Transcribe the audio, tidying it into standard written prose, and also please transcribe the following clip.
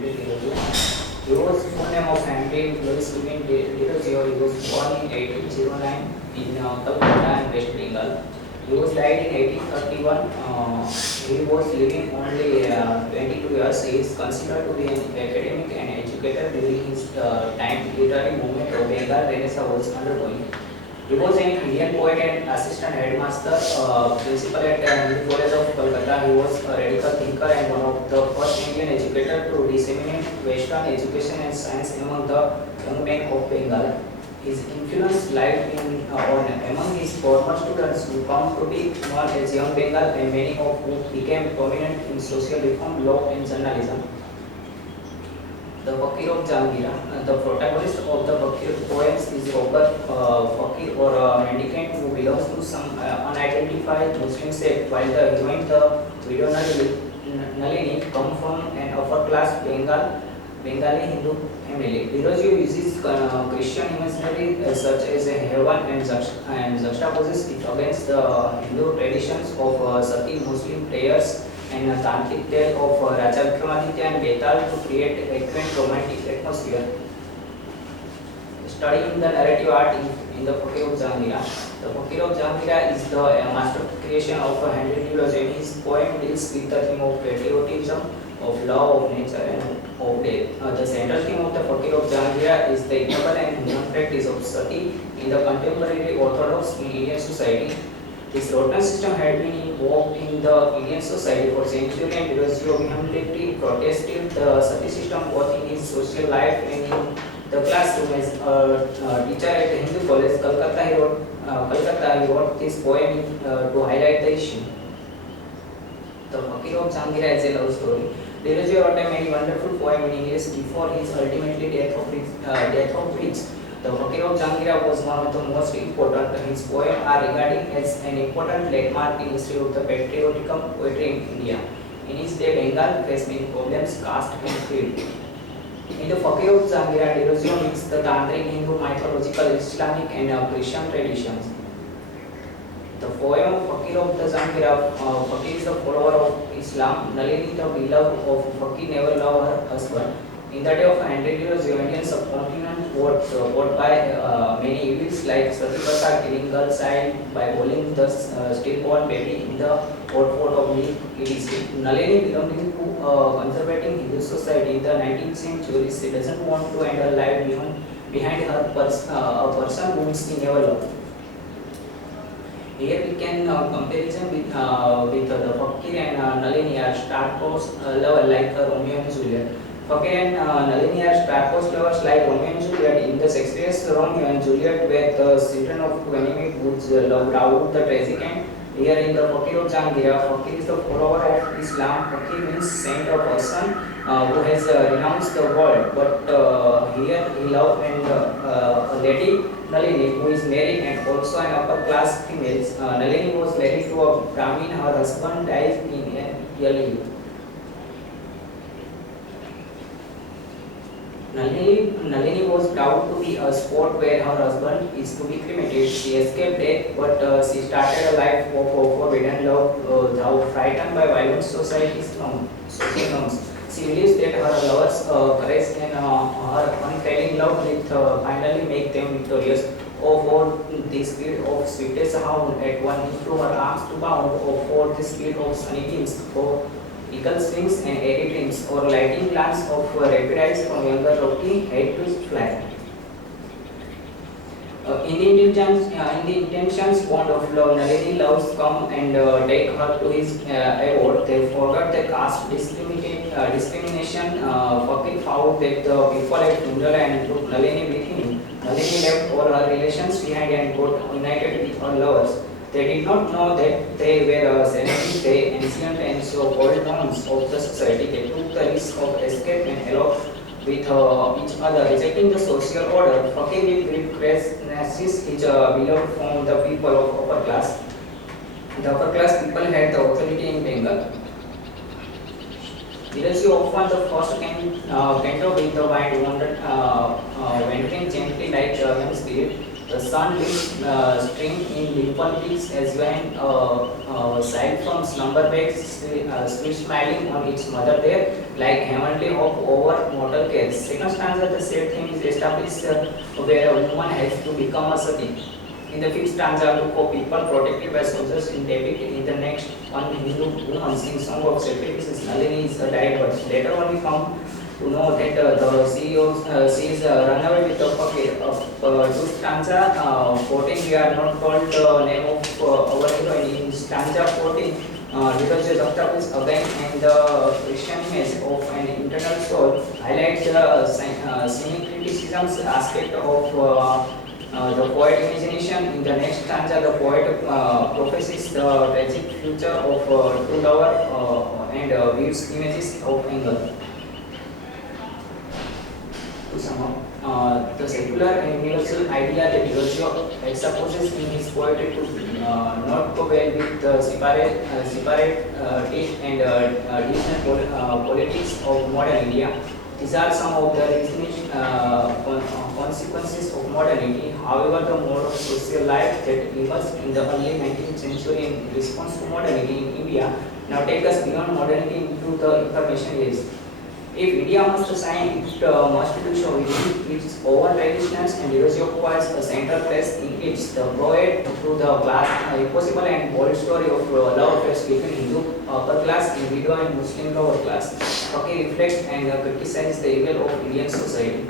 Henry D'Arozio. He was full name of Henry Louis Levin D'Arozio. He was born in 1809 in Calcutta and West Bengal. He was died in 1831. He was living only 22 years. He is considered to be an academic and educator during his time. Literary movement of Bengal Renaissance was undergoing. He was an Indian poet and assistant headmaster, principal at Hindu College of Calcutta. He was a radical thinker and one of the first Indian educators to disseminate Western education and science among the young men of Bengal. His influence lied in on among his former students who come to be known as Young Bengal and many of whom became prominent in social reform, law and journalism. The Fakir of Jahangir. The protagonist of the Fakir poems is Robert Fakir or a mendicant who belongs to some unidentified Muslim sect, while the heroine, the widow Nalini, come from an upper class Bengali Hindu family. D'Arozio uses Christian imagery such as a heaven and juxtaposes it against the Hindu traditions of Sati Muslim prayers and a tantric tale of Raja Vikramaditya and Betal to create a quaint romantic atmosphere. Studying the narrative art in the Fakir of Jahangir. The Fakir of Jahangir is the master creation of Henry D'Arozio. His poem deals with the theme of patriotism, of love, of nature, and of death. The central theme of the Fakir of Jahangir is the ignoble and human practice of sati in the contemporary Orthodox Indian society. This rotten system had been involved in the Indian society for centuries, and D'Arozio vehemently protested the sati system both in his social life and in the classroom. As a teacher at Hindu College, Calcutta, he wrote this poem to highlight the issue. The Fakir of Jahangir is a love story. D'Arozio wrote a many wonderful poem in English before his ultimately death of which the Fakir of Jahangir was one of the most important. His poems are regarded as an important landmark in history of the patriotic poetry in India. In his day, Bengal faced many problems, caste and creed. In the Fakir of Jahangir, D'Arozio mixed the Tantric, Hindu, mythological, Islamic and Christian traditions. The poem of Fakir of the Jahangir, Fakir is the follower of Islam. Nalini, the beloved of Fakir, never loved her husband. In the day of Henry D'Arozio, Indian subcontinent fought by many evils like Sati Pratha, killing girl child by boiling the stillborn baby in the hot pot of milk, etc. Nalini, belonging to a conservative Hindu society in the 19th century, she doesn't want to end her life behind her a person whom she never loved. Here we can comparison with the Fakir and Nalini are star-crossed lover like Romeo and Juliet. Fakir and Nalini are star-crossed lovers like Romeo and Juliet. In the Shakespeare's Romeo and Juliet were the children of two enemies whose love brought the tragic end. Here in the Fakir of Jahangir, Fakir is the follower of Islam. Fakir means saint or person who has renounced the world, but here he loved and a lady Nalini, who is married and also an upper class female. Nalini was married to a Brahmin. Her husband died in early youth. Nalini was proud to be a spot where her husband is to be cremated. She escaped death, but she started a life of forbidden love, though frightened by violent social norms. She believes that her lover's courage and her unfailing love will finally make them victorious. Oh, for the speed of sweetest hound at one inch through her arms to bound, or for the speed of sunny beams, for eagle swings and airy dreams, or lighting glance of rapid eyes from younger Rocky head to fly. In the intentions bond of love, Nalini loves come and take her to his abode. They forgot the caste discrimination. Fakir found that the people at Tundra and took Nalini with him. Nalini left all her relations behind and got united with her lovers. They did not know that they were celebrating the ancient and so-called norms of the society. They took the risk of escape and eloped with each other, rejecting the social order. Fakir with great narcissus is beloved from the people of upper class. The upper class people had the authority in Bengal. D'Arozio often the first canto with the wind wandering gently like a young spirit. The sun leaves stream in limp peaks as when child from slumber wakes, still smiling on its mother there, like heavenly hope over mortal care. Second stanza, the said theme is established where a woman has to become a sati. In the fifth stanza, a group of people protected by soldiers in David. In the next one, Hindu woman sings song of sacrifices. Nalini is died, but later on we come to know that she is run away with the fakir. To stanza 14, we are not told the name of our heroine. In stanza 14, Dr. Doctopus again and the Christian image of an internal soul highlights the semi-criticisms aspect of the poet imagination. In the next stanza, the poet prophesies the tragic future of true lover and weaves images of anger. To sum up, the secular and universal idea that Virgil exposes in his poetry to not go well with the separatist and regional politics of modern India. These are some of the reasonable consequences of modernity. However, the mode of social life that emerged in the early 19th century in response to modernity in India now take us beyond modernity into the information age. If India must shine, it must do so within its own traditions, and literature occupies a central place in it. The poet, through the vast, impossible and bold story of love affairs between Hindu upper class and widow and Muslim lower class, okay, reflects and criticizes the evil of Indian society.